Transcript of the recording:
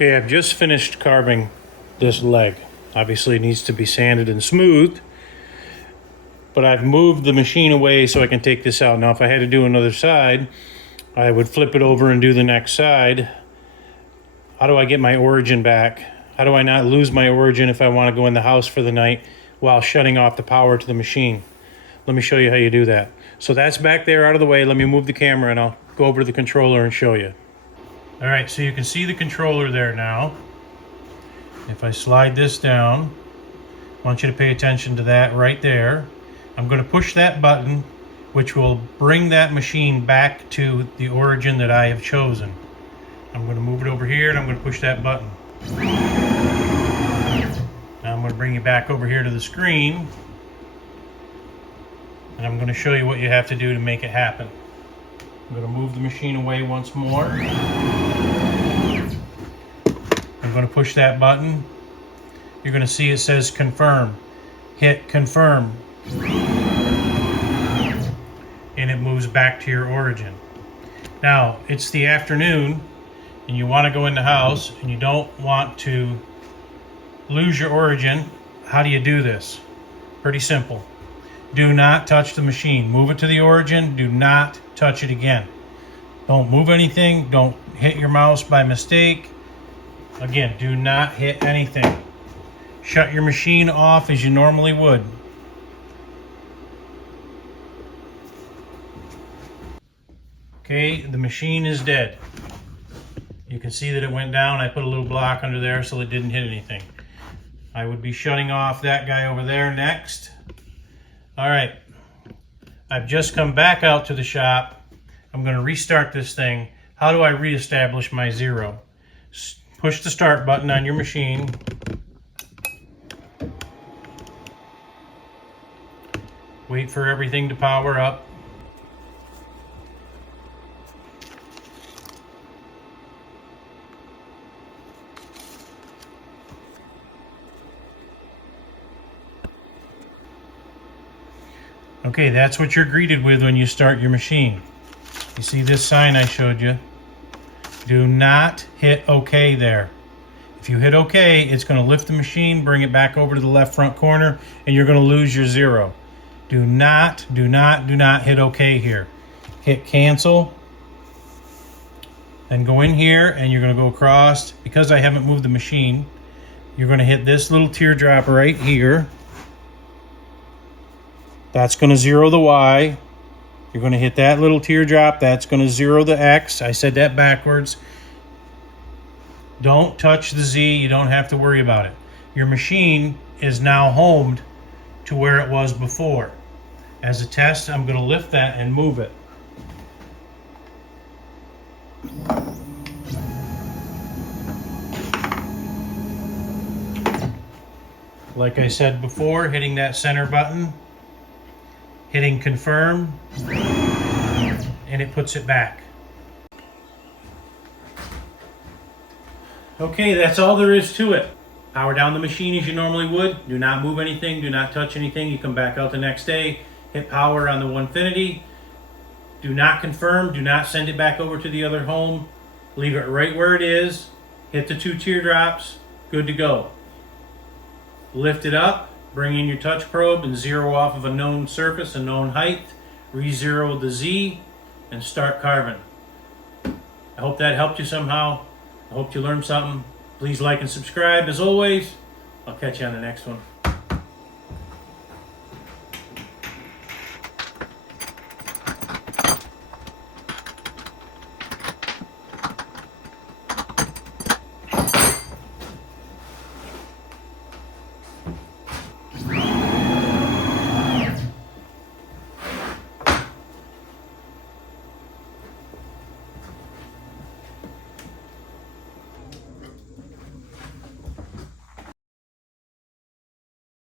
Okay, I've just finished carving this leg. Obviously it needs to be sanded and smoothed, but I've moved the machine away so I can take this out. Now if I had to do another side, I would flip it over and do the next side. How do I get my origin back? How do I not lose my origin if I want to go in the house for the night while shutting off the power to the machine? Let me show you how you do that. So that's back there out of the way. Let me move the camera and I'll go over to the controller and show you. All right, so you can see the controller there now. If I slide this down, I want you to pay attention to that right there. I'm going to push that button, which will bring that machine back to the origin that I have chosen. I'm going to move it over here and I'm going to push that button. Now I'm going to bring you back over here to the screen and I'm going to show you what you have to do to make it happen. I'm going to move the machine away once more. I'm going to push that button. You're going to see it says confirm. Hit confirm. And it moves back to your origin. Now, it's the afternoon and you want to go in the house and you don't want to lose your origin. How do you do this? Pretty simple. Do not touch the machine. Move it to the origin. Do not touch it again. Don't move anything. Don't hit your mouse by mistake. Again, do not hit anything. Shut your machine off as you normally would. Okay, the machine is dead. You can see that it went down. I put a little block under there so it didn't hit anything. I would be shutting off that guy over there next. All right, I've just come back out to the shop. I'm going to restart this thing. How do I reestablish my zero? Push the start button on your machine. Wait for everything to power up. Okay, that's what you're greeted with when you start your machine. You see this sign I showed you? Do not hit OK there. If you hit OK, it's going to lift the machine, bring it back over to the left front corner, and you're going to lose your zero. Do not hit OK here. Hit cancel, then go in here, and you're going to go across. Because I haven't moved the machine, you're going to hit this little teardrop right here. That's going to zero the Y. You're going to hit that little teardrop. That's going to zero the X. I said that backwards. Don't touch the Z. You don't have to worry about it. Your machine is now homed to where it was before. As a test, I'm going to lift that and move it. Like I said before, hitting that center button, hitting confirm, and it puts it back. Okay, that's all there is to it. Power down the machine as you normally would. Do not move anything. Do not touch anything. You come back out the next day. Hit power on the Onefinity. Do not confirm. Do not send it back over to the other home. Leave it right where it is. Hit the 2 teardrops. Good to go. Lift it up. Bring in your touch probe and zero off of a known surface, a known height. Re-zero the Z and start carving. I hope that helped you somehow. I hope you learned something. Please like and subscribe. As always, I'll catch you on the next one.